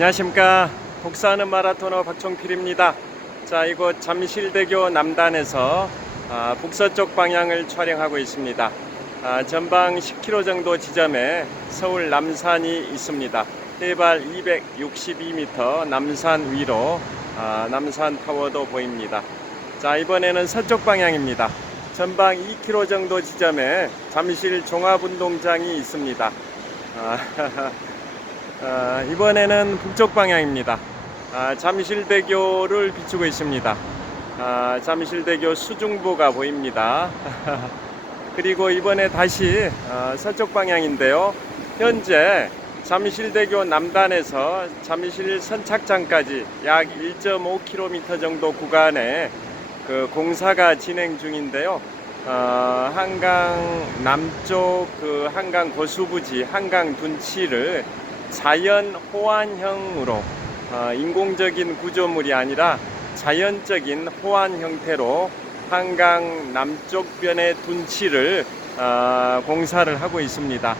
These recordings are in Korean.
안녕하십니까. 복사하는 마라토너 박종필입니다. 자, 이곳 잠실대교 남단에서 북서쪽 방향을 촬영하고 있습니다. 전방 10km 정도 지점에 서울 남산이 있습니다. 해발 262m 남산 위로 남산 타워도 보입니다. 자, 이번에는 서쪽 방향입니다. 전방 2km 정도 지점에 잠실 종합운동장이 있습니다. 이번에는 북쪽 방향입니다. 잠실대교를 비추고 있습니다. 잠실대교 수중부가 보입니다. 그리고 이번에 다시 서쪽 방향인데요. 현재 잠실대교 남단에서 잠실 선착장까지 약 1.5km 정도 구간에 그 공사가 진행 중인데요. 한강 남쪽 그 한강 고수부지 한강 둔치를 자연 호환형으로 인공적인 구조물이 아니라 자연적인 호환 형태로 한강 남쪽변의 둔치를 공사를 하고 있습니다.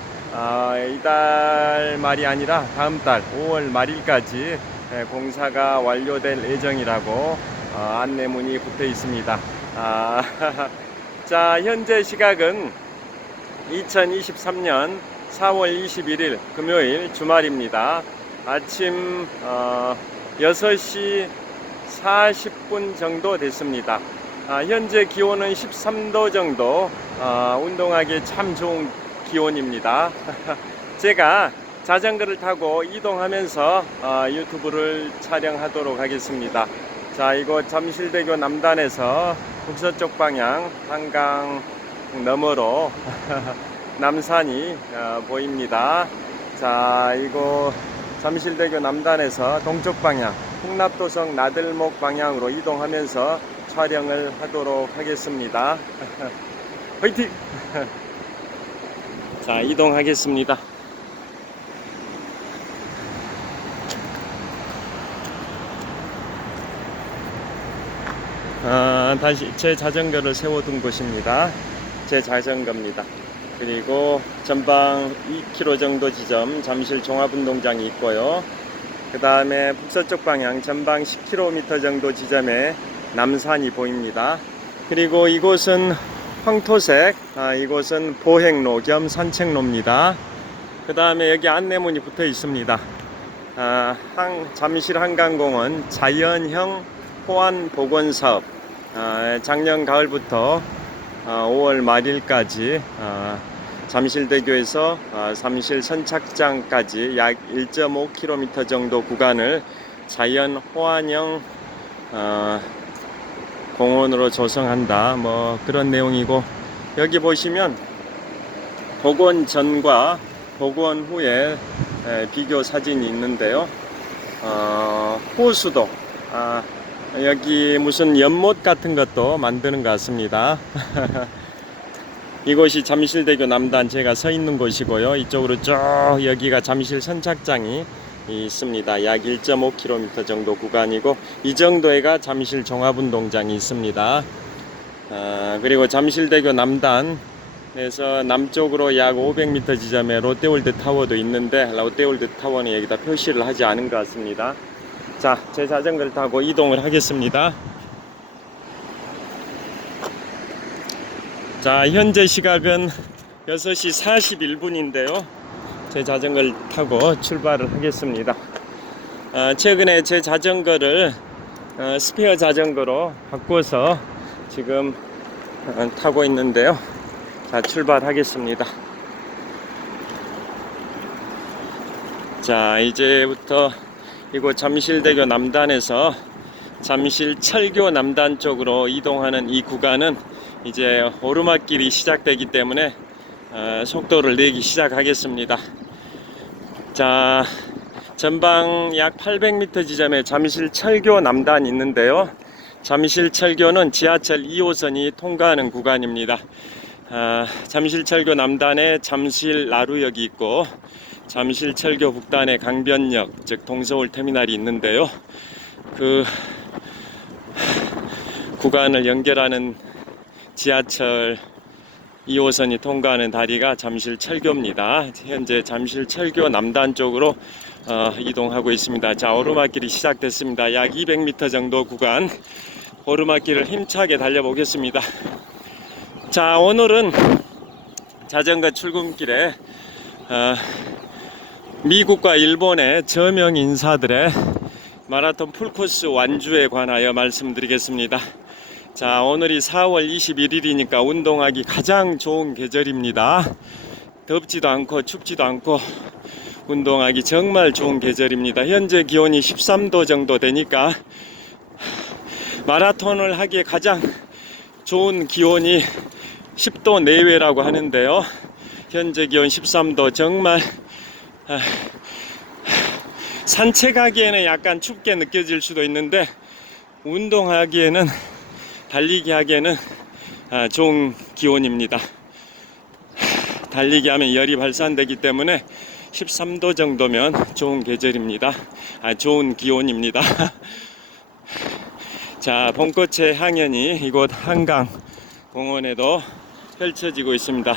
이달 말이 아니라 다음 달 5월 말일까지 공사가 완료될 예정이라고 안내문이 붙어 있습니다. 자, 현재 시각은 2023년 4월 21일 금요일 주말입니다. 아침 6시 40분 정도 됐습니다. 현재 기온은 13도 정도, 운동하기 참 좋은 기온입니다. 제가 자전거를 타고 이동하면서 유튜브를 촬영하도록 하겠습니다. 자, 이곳 잠실대교 남단에서 북서쪽 방향 한강 너머로 남산이 보입니다. 자, 이곳 잠실대교 남단에서 동쪽 방향 풍납도성 나들목 방향으로 이동하면서 촬영을 하도록 하겠습니다. 화이팅! 자, 이동하겠습니다. 다시 제 자전거를 세워둔 곳입니다. 제 자전거입니다. 그리고 전방 2km 정도 지점 잠실 종합운동장이 있고요. 그 다음에 북서쪽 방향 전방 10km 정도 지점에 남산이 보입니다. 그리고 이곳은 황토색, 이곳은 보행로 겸 산책로입니다. 그 다음에 여기 안내문이 붙어 있습니다. 잠실 한강공원 자연형 호환 복원 사업, 작년 가을부터 5월 말일까지 잠실대교에서 잠실 선착장까지 약 1.5km 정도 구간을 자연 호환형 공원으로 조성한다, 뭐 그런 내용이고, 여기 보시면 복원 전과 복원 후에 비교 사진이 있는데요. 호수도 여기 무슨 연못 같은 것도 만드는 것 같습니다. 이곳이 잠실대교 남단 제가 서 있는 곳이고요. 이쪽으로 쭉 여기가 잠실 선착장이 있습니다. 약 1.5km 정도 구간이고, 이 정도에가 잠실 종합운동장이 있습니다. 그리고 잠실대교 남단에서 남쪽으로 약 500m 지점에 롯데월드 타워도 있는데, 롯데월드 타워는 여기다 표시를 하지 않은 것 같습니다. 자, 제 자전거를 타고 이동을 하겠습니다. 자, 현재 시각은 6시 41분인데요. 제 자전거를 타고 출발을 하겠습니다. 최근에 제 자전거를 스페어 자전거로 바꿔서 지금 타고 있는데요. 자, 출발하겠습니다. 자, 이제부터 이곳 잠실대교 남단에서 잠실철교 남단 쪽으로 이동하는 이 구간은 이제 오르막길이 시작되기 때문에 속도를 내기 시작하겠습니다. 자, 전방 약 800m 지점에 잠실철교 남단이 있는데요. 잠실철교는 지하철 2호선이 통과하는 구간입니다. 잠실철교 남단에 잠실나루역이 있고, 잠실철교 북단에 강변역, 즉 동서울터미널이 있는데요. 그 구간을 연결하는 지하철 2호선이 통과하는 다리가 잠실 철교입니다. 현재 잠실 철교 남단 쪽으로 이동하고 있습니다. 자, 오르막길이 시작됐습니다. 약 200m 정도 구간 오르막길을 힘차게 달려보겠습니다. 자, 오늘은 자전거 출근길에 미국과 일본의 저명 인사들의 마라톤 풀코스 완주에 관하여 말씀드리겠습니다. 자, 오늘이 4월 21일이니까 운동하기 가장 좋은 계절입니다. 덥지도 않고 춥지도 않고 운동하기 정말 좋은 계절입니다. 현재 기온이 13도 정도 되니까 마라톤을 하기에 가장 좋은 기온이 10도 내외라고 하는데요. 현재 기온 13도, 정말 산책하기에는 약간 춥게 느껴질 수도 있는데 운동하기에는, 달리기 하기에는 좋은 기온입니다. 달리기 하면 열이 발산되기 때문에 13도 정도면 좋은 계절입니다. 좋은 기온입니다. 자, 봄꽃의 향연이 이곳 한강 공원에도 펼쳐지고 있습니다.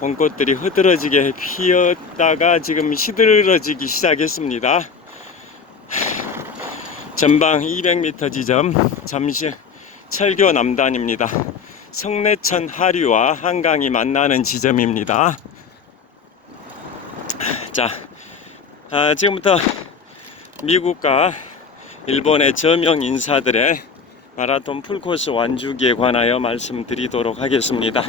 봄꽃들이 흐드러지게 피었다가 지금 시들어지기 시작했습니다. 전방 200m 지점 잠실 철교 남단입니다. 성내천 하류와 한강이 만나는 지점입니다. 자, 지금부터 미국과 일본의 저명 인사들의 마라톤 풀코스 완주기에 관하여 말씀드리도록 하겠습니다.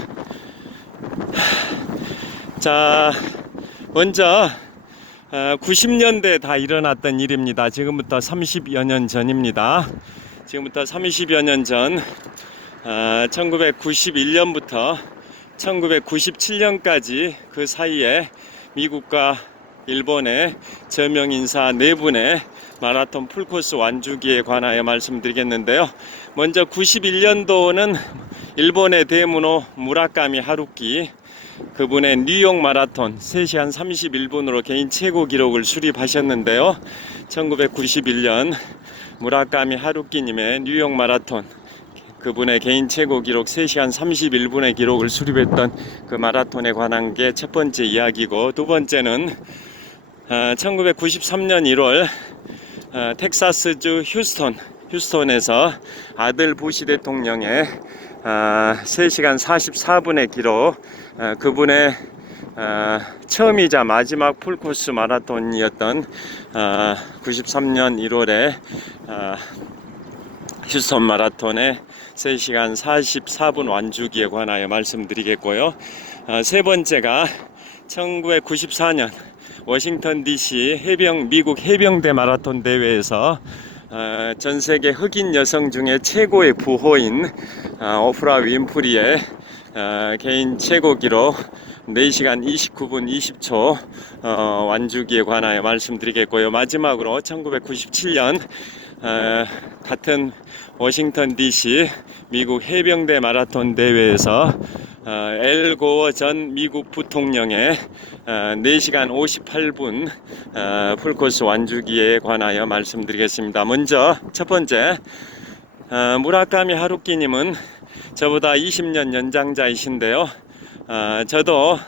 자, 먼저 90년대에 다 일어났던 일입니다. 지금부터 30여 년 전입니다. 지금부터 30여 년 전 1991년부터 1997년까지 그 사이에 미국과 일본의 저명 인사 4분의 마라톤 풀코스 완주기에 관하여 말씀드리겠는데요. 먼저 91년도는 일본의 대문호 무라카미 하루키, 그분의 뉴욕 마라톤 3시간 31분으로 개인 최고 기록을 수립하셨는데요. 1991년 무라카미 하루키님의 뉴욕 마라톤, 그분의 개인 최고 기록 3시간 31분의 기록을 수립했던 그 마라톤에 관한 게 첫 번째 이야기고, 두 번째는 1993년 1월 텍사스주 휴스턴에서 아들 부시 대통령의 3시간 44분의 기록, 그분의 처음이자 마지막 풀코스 마라톤이었던 93년 1월에 휴스턴 마라톤의 3시간 44분 완주기에 관하여 말씀드리겠고요. 세 번째가 1994년 워싱턴 DC 미국 해병대 마라톤 대회에서 전 세계 흑인 여성 중에 최고의 부호인 오프라 윈프리의 개인 최고 기록 4시간 29분 20초 완주기에 관하여 말씀드리겠고요. 마지막으로 1997년 같은 워싱턴 DC 미국 해병대 마라톤 대회에서 엘 고어 전 미국 부통령의 4시간 58분 풀코스 완주기에 관하여 말씀드리겠습니다. 먼저 첫 번째, 무라카미 하루키님은 저보다 20년 연장자이신데요. 저도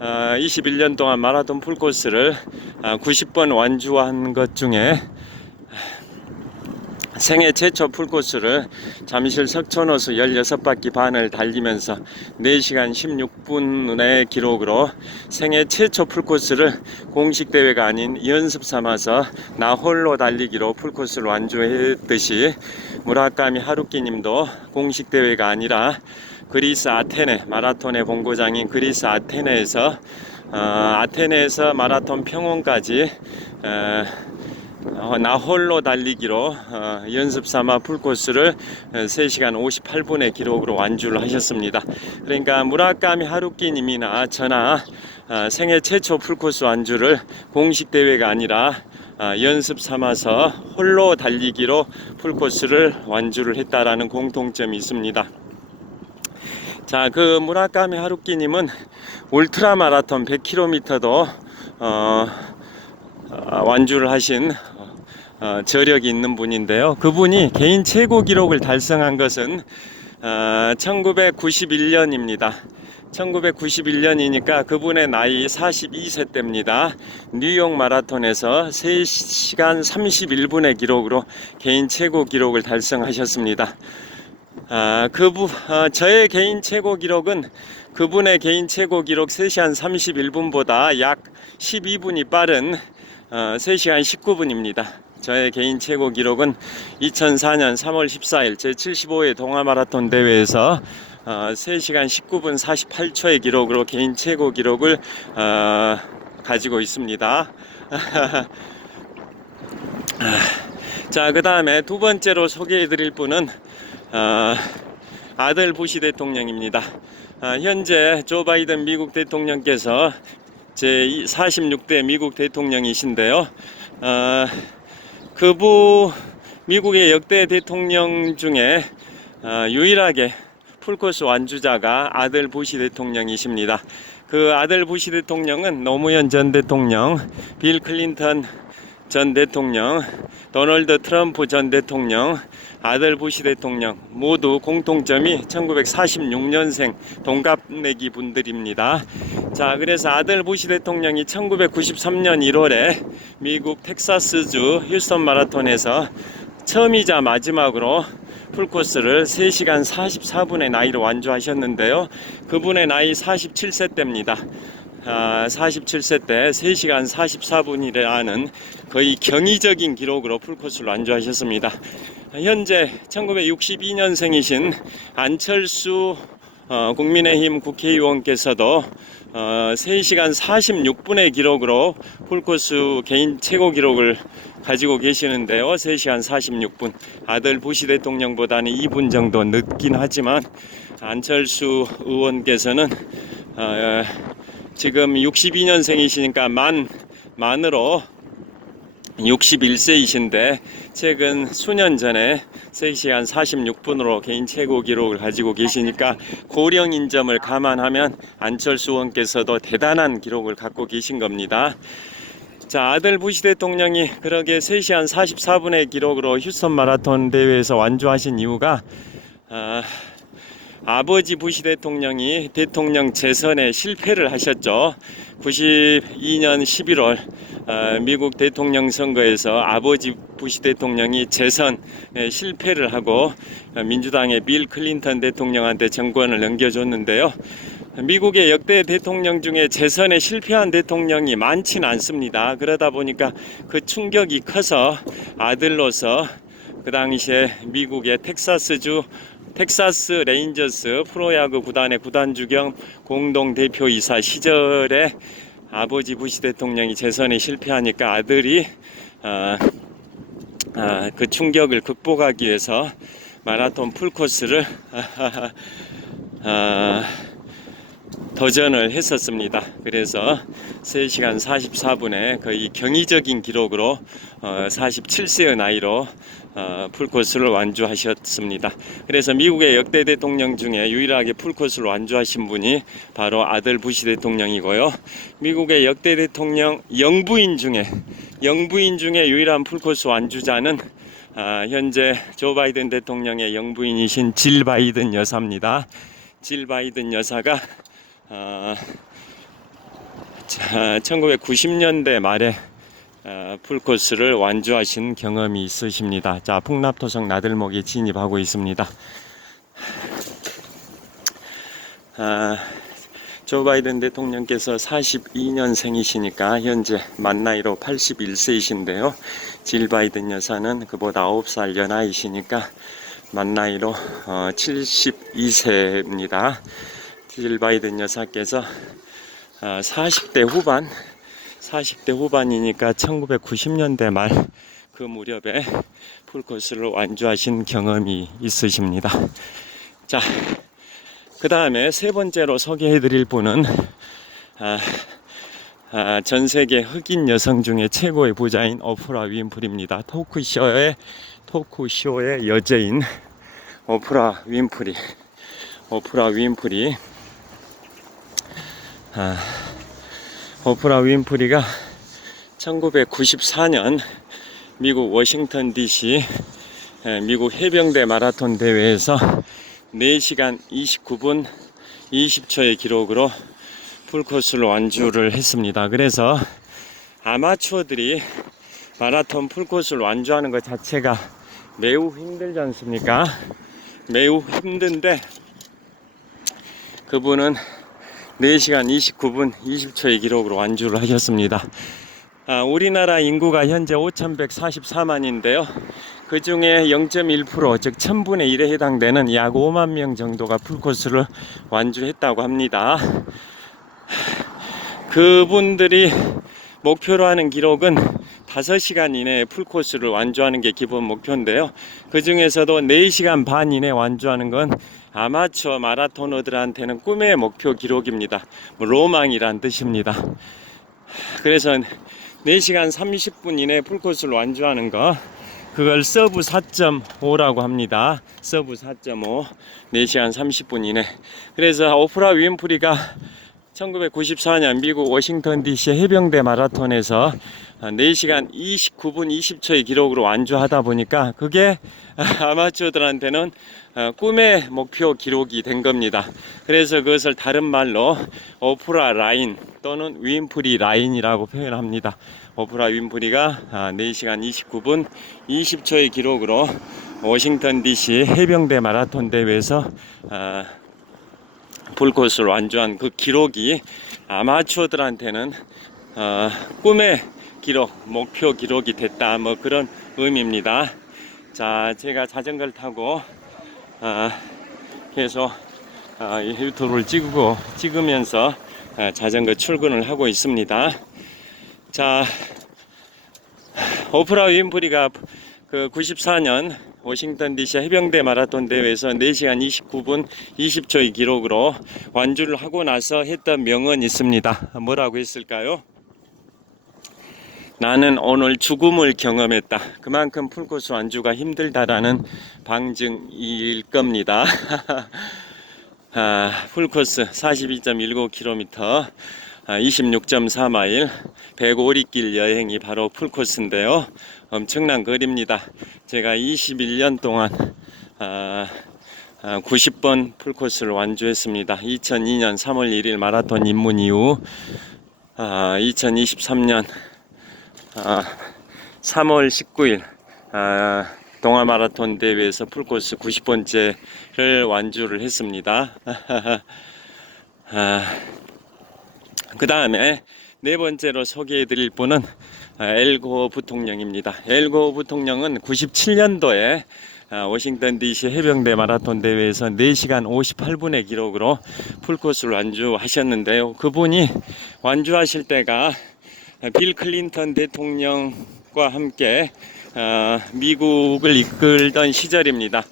21년 동안 마라톤 풀코스를 90번 완주한 것 중에 생애 최초 풀코스를 잠실 석촌호수 16바퀴 반을 달리면서 4시간 16분의 기록으로 생애 최초 풀코스를 공식 대회가 아닌 연습 삼아서 나 홀로 달리기로 풀코스를 완주했듯이, 무라카미 하루키 님도 공식 대회가 아니라 그리스 아테네, 마라톤의 본고장인 그리스 아테네에서 마라톤 평원까지 나 홀로 달리기로 연습 삼아 풀코스를 3시간 58분의 기록으로 완주를 하셨습니다. 그러니까 무라카미 하루키 님이나 저나 생애 최초 풀코스 완주를 공식 대회가 아니라 연습 삼아서 홀로 달리기로 풀코스를 완주를 했다라는 공통점이 있습니다. 자, 그 무라카미 하루키 님은 울트라 마라톤 100km도 완주를 하신 저력이 있는 분인데요. 그분이 개인 최고 기록을 달성한 것은 1991년입니다. 1991년이니까 그분의 나이 42세 때입니다. 뉴욕 마라톤에서 3시간 31분의 기록으로 개인 최고 기록을 달성하셨습니다. 저의 개인 최고 기록은 그분의 개인 최고 기록 3시간 31분보다 약 12분이 빠른 3시간 19분입니다. 저의 개인 최고 기록은 2004년 3월 14일 제75회 동아마라톤 대회에서 3시간 19분 48초의 기록으로 개인 최고 기록을 가지고 있습니다. 자, 그 다음에 두 번째로 소개해 드릴 분은 아들 부시 대통령입니다. 현재 조 바이든 미국 대통령께서 제46대 미국 대통령이신데요. 미국의 역대 대통령 중에 유일하게 풀코스 완주자가 아들 부시 대통령이십니다. 그 아들 부시 대통령은 노무현 전 대통령, 빌 클린턴 전 대통령, 도널드 트럼프 전 대통령, 아들 부시 대통령 모두 공통점이 1946년생 동갑내기 분들입니다. 자, 그래서 아들 부시 대통령이 1993년 1월에 미국 텍사스주 휴스턴 마라톤에서 처음이자 마지막으로 풀코스를 3시간 44분의 나이로 완주하셨는데요. 그분의 나이 47세 때입니다. 47세 때 3시간 44분이라는 거의 경이적인 기록으로 풀코스를 완주하셨습니다. 현재 1962년생이신 안철수 국민의힘 국회의원께서도 3시간 46분의 기록으로 풀코스 개인 최고 기록을 가지고 계시는데요. 3시간 46분. 아들 부시 대통령보다는 2분 정도 늦긴 하지만 안철수 의원께서는 지금 62년생이시니까 만으로 61세이신데 최근 수년 전에 3시간 46분으로 개인 최고 기록을 가지고 계시니까 고령인 점을 감안하면 안철수 의원께서도 대단한 기록을 갖고 계신 겁니다. 자, 아들 부시 대통령이 그러게 3시간 44분의 기록으로 휴스턴 마라톤 대회에서 완주하신 이유가 아버지 부시 대통령이 대통령 재선에 실패를 하셨죠. 92년 11월 미국 대통령 선거에서 아버지 부시 대통령이 재선에 실패를 하고 민주당의 빌 클린턴 대통령한테 정권을 넘겨줬는데요. 미국의 역대 대통령 중에 재선에 실패한 대통령이 많지는 않습니다. 그러다 보니까 그 충격이 커서 아들로서 그 당시에 미국의 텍사스 레인저스 프로야구 구단의 구단주 겸 공동대표이사 시절에 아버지 부시 대통령이 재선에 실패하니까 아들이 그 충격을 극복하기 위해서 마라톤 풀코스를 도전을 했었습니다. 그래서 3시간 44분에 거의 경이적인 기록으로 47세의 나이로 풀코스를 완주하셨습니다. 그래서 미국의 역대 대통령 중에 유일하게 풀코스를 완주하신 분이 바로 아들 부시 대통령이고요. 미국의 역대 대통령 영부인 중에 유일한 풀코스 완주자는 현재 조 바이든 대통령의 영부인이신 질 바이든 여사입니다. 질 바이든 여사가 1990년대 말에 풀코스를 완주하신 경험이 있으십니다. 자, 풍납토성 나들목에 진입하고 있습니다. 조 바이든 대통령께서 42년생이시니까 현재 만 나이로 81세이신데요. 질 바이든 여사는 그보다 9살 연하이시니까 만 나이로 72세입니다. 질 바이든 여사께서 40대 후반이니까 1990년대 말 그 무렵에 풀코스를 완주하신 경험이 있으십니다. 자, 그 다음에 세 번째로 소개해 드릴 분은 전 세계 흑인 여성 중에 최고의 부자인 오프라 윈프리입니다. 토크쇼의 여제인 오프라 윈프리. 오프라 윈프리가 1994년 미국 워싱턴 DC 미국 해병대 마라톤 대회에서 4시간 29분 20초의 기록으로 풀코스를 완주를 했습니다. 그래서 아마추어들이 마라톤 풀코스를 완주하는 것 자체가 매우 힘들지 않습니까? 매우 힘든데 그분은 4시간 29분 20초의 기록으로 완주를 하셨습니다. 우리나라 인구가 현재 5,144만인데요. 그 중에 0.1%, 즉 1000분의 1에 해당되는 약 5만 명 정도가 풀코스를 완주했다고 합니다. 그분들이 목표로 하는 기록은 5시간 이내에 풀코스를 완주하는 게 기본 목표인데요. 그 중에서도 4시간 반 이내에 완주하는 건 아마추어 마라토너들한테는 꿈의 목표 기록입니다. 로망이란 뜻입니다. 그래서 4시간 30분 이내에 풀코스를 완주하는 거, 그걸 서브 4.5라고 합니다. 서브 4.5, 4시간 30분 이내. 그래서 오프라 윈프리가 1994년 미국 워싱턴 DC 해병대 마라톤에서 4시간 29분 20초의 기록으로 완주하다 보니까 그게 아마추어들한테는 꿈의 목표 기록이 된 겁니다. 그래서 그것을 다른 말로 오프라 라인 또는 윈프리 라인이라고 표현합니다. 오프라 윈프리가 4시간 29분 20초의 기록으로 워싱턴 DC 해병대 마라톤 대회에서 풀코스를 완주한 그 기록이 아마추어들한테는 꿈의 기록, 목표 기록이 됐다, 뭐 그런 의미입니다. 자, 제가 자전거를 타고 계속 유튜브를 찍으면서 자전거 출근을 하고 있습니다. 자, 오프라 윈프리가 그 94년 워싱턴 DC 해병대 마라톤 대회에서 4시간 29분 20초의 기록으로 완주를 하고 나서 했던 명언이 있습니다. 뭐라고 했을까요? 나는 오늘 죽음을 경험했다. 그만큼 풀코스 완주가 힘들다라는 방증일 겁니다. 풀코스 42.19km 26.4마일 105리길 여행이 바로 풀코스인데요. 엄청난 거리입니다. 제가 21년 동안 90번 풀코스를 완주했습니다. 2002년 3월 1일 마라톤 입문 이후 2023년 3월 19일 동아마라톤 대회에서 풀코스 90번째를 완주를 했습니다. 그 다음에 네 번째로 소개해 드릴 분은 엘고 부통령입니다. 엘고 부통령은 97년도에 워싱턴 DC 해병대 마라톤 대회에서 4시간 58분의 기록으로 풀코스를 완주하셨는데요. 그분이 완주하실 때가 빌 클린턴 대통령과 함께 미국을 이끌던 시절입니다.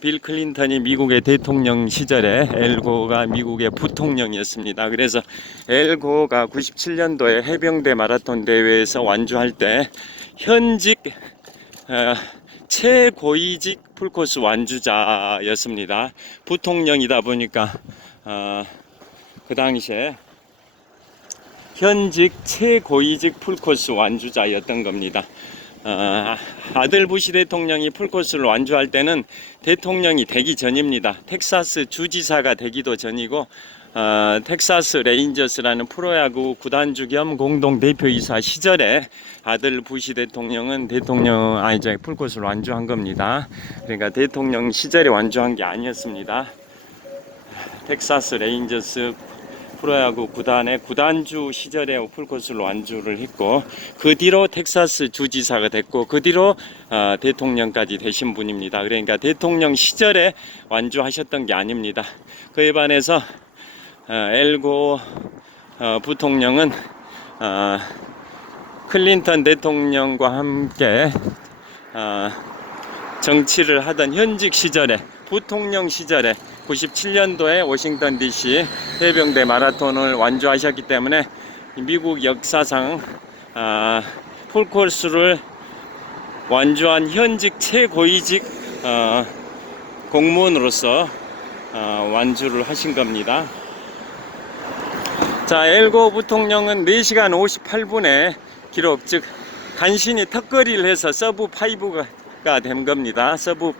빌 클린턴이 미국의 대통령 시절에 엘고가 미국의 부통령이었습니다. 그래서 엘고가 97년도에 해병대 마라톤 대회에서 완주할 때 현직 최고위직 풀코스 완주자였습니다. 부통령이다 보니까 그 당시에 현직 최고위직 풀코스 완주자였던 겁니다. 아들 부시 대통령이 풀코스를 완주할 때는 대통령이 되기 전입니다. 텍사스 주지사가 되기도 전이고 텍사스 레인저스라는 프로야구 구단주 겸 공동 대표이사 시절에 아들 부시 대통령은 풀코스를 완주한 겁니다. 그러니까 대통령 시절에 완주한 게 아니었습니다. 텍사스 레인저스 프로야구 구단의 구단주 시절에 풀코스를 완주를 했고, 그 뒤로 텍사스 주지사가 됐고, 그 뒤로 대통령까지 되신 분입니다. 그러니까 대통령 시절에 완주하셨던 게 아닙니다. 그에 반해서 엘고 부통령은 클린턴 대통령과 함께 정치를 하던 현직 시절에, 부통령 시절에 97년도에 워싱턴 DC 해병대 마라톤을 완주하셨기 때문에 미국 역사상 풀코스를 완주한 현직 최고위직 공무원으로서 완주를 하신 겁니다. 자, 엘고 부통령은 4시간 58분의 기록, 즉 간신히 턱걸이를 해서 서브 5가 된 겁니다. 서브 5,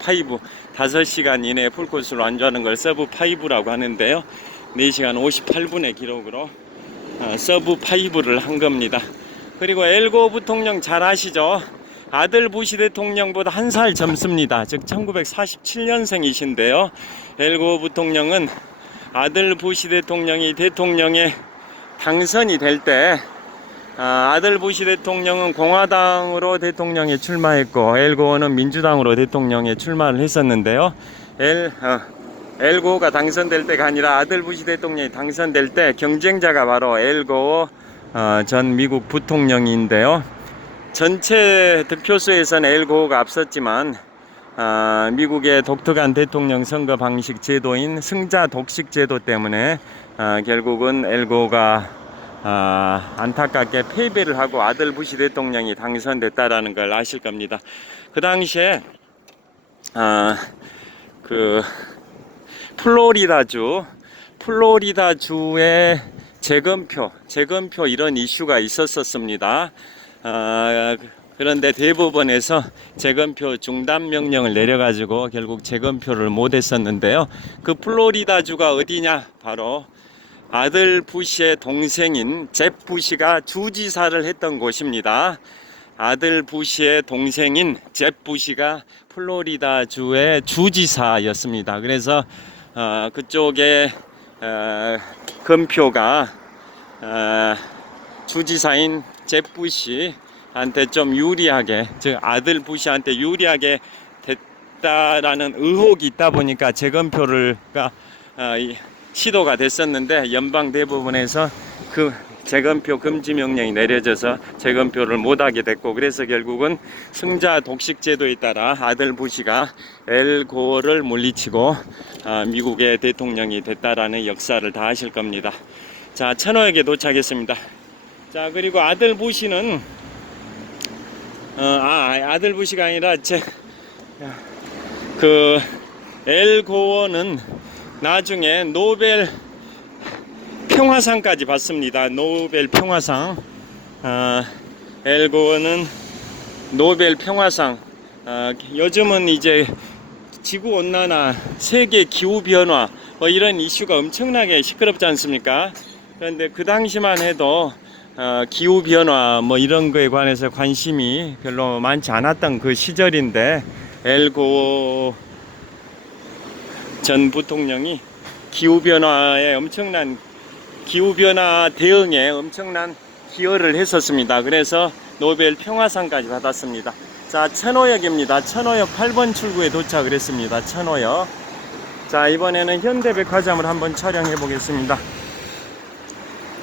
5시간 이내에 풀코스를 완주하는 걸 서브 5라고 하는데요. 4시간 58분의 기록으로 서브 5를 한 겁니다. 그리고 엘고 부통령 잘 아시죠? 아들 부시 대통령보다 한 살 젊습니다. 즉 1947년생이신데요. 엘고 부통령은 아들 부시 대통령이 대통령에 당선이 될 때 아들 부시 대통령은 공화당으로 대통령에 출마했고 엘고는 민주당으로 대통령에 출마를 했었는데요. 엘고가 당선될 때가 아니라 아들 부시 대통령이 당선될 때 경쟁자가 바로 엘고 전 미국 부통령인데요. 전체 득표수에서는 엘고가 앞섰지만 미국의 독특한 대통령 선거 방식 제도인 승자 독식 제도 때문에 결국은 엘고가 안타깝게 패배를 하고 아들 부시 대통령이 당선됐다라는 걸 아실 겁니다. 그 당시에 그 플로리다주의 재검표 이런 이슈가 있었습니다. 그런데 대법원에서 재검표 중단 명령을 내려가지고 결국 재검표를 못했었는데요. 그 플로리다주가 어디냐? 바로 아들 부시의 동생인 잽 부시가 주지사를 했던 곳입니다. 아들 부시의 동생인 잽 부시가 플로리다주의 주지사였습니다. 그래서 그쪽에 검표가 주지사인 잽 부시한테 좀 유리하게, 즉 아들 부시한테 유리하게 됐다라는 의혹이 있다 보니까 재검표가 시도가 됐었는데 연방 대법원에서 그 재검표 금지 명령이 내려져서 재검표를 못하게 됐고, 그래서 결국은 승자 독식 제도에 따라 아들 부시가 엘고를 물리치고 미국의 대통령이 됐다라는 역사를 다 아실 겁니다. 자, 천호역에 도착했습니다. 자, 그리고 아들 부시는 아들 부시가 아니라 엘고는 나중에 노벨 평화상까지 받습니다. 노벨 평화상. 엘고는 노벨 평화상. 요즘은 이제 지구 온난화, 세계 기후 변화 이런 이슈가 엄청나게 시끄럽지 않습니까? 그런데 그 당시만 해도 기후 변화 이런 거에 관해서 관심이 별로 많지 않았던 그 시절인데 엘고 전 부통령이 기후변화 대응에 엄청난 기여를 했었습니다. 그래서 노벨 평화상까지 받았습니다. 자, 천호역입니다. 천호역 8번 출구에 도착을 했습니다. 천호역. 자, 이번에는 현대백화점을 한번 촬영해 보겠습니다.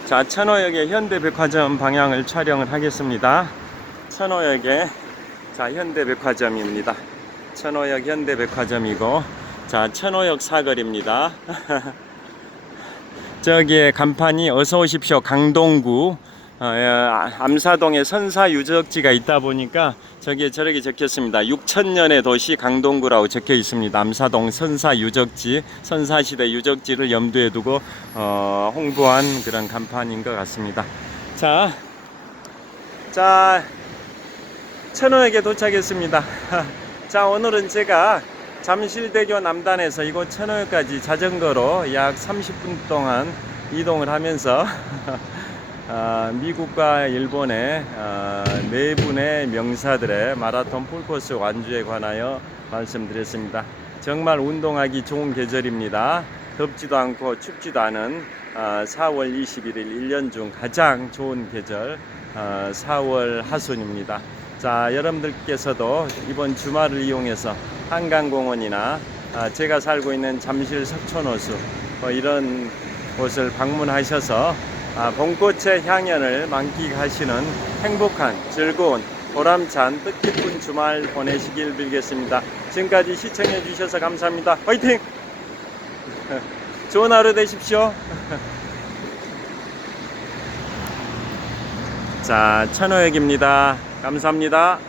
자, 천호역의 현대백화점 방향을 촬영을 하겠습니다. 천호역의 현대백화점입니다. 천호역 현대백화점이고, 자, 천호역 사거리입니다. 저기에 간판이 어서 오십시오 강동구, 암사동에 선사 유적지가 있다 보니까 저기에 저렇게 적혔습니다. 6000년의 도시 강동구라고 적혀 있습니다. 암사동 선사 유적지, 선사시대 유적지를 염두에 두고 홍보한 그런 간판인 것 같습니다. 자, 천호역에 도착했습니다. 자, 오늘은 제가 잠실대교 남단에서 이곳 천호역까지 자전거로 약 30분 동안 이동을 하면서 미국과 일본의 네 분의 명사들의 마라톤 풀코스 완주에 관하여 말씀드렸습니다. 정말 운동하기 좋은 계절입니다. 덥지도 않고 춥지도 않은 4월 21일 1년 중 가장 좋은 계절 4월 하순입니다. 자, 여러분들께서도 이번 주말을 이용해서 한강공원이나 제가 살고 있는 잠실 석촌호수 이런 곳을 방문하셔서 봄꽃의 향연을 만끽하시는 행복한, 즐거운, 보람찬 뜻깊은 주말 보내시길 빌겠습니다. 지금까지 시청해 주셔서 감사합니다. 화이팅! 좋은 하루 되십시오. 자, 천호역입니다. 감사합니다.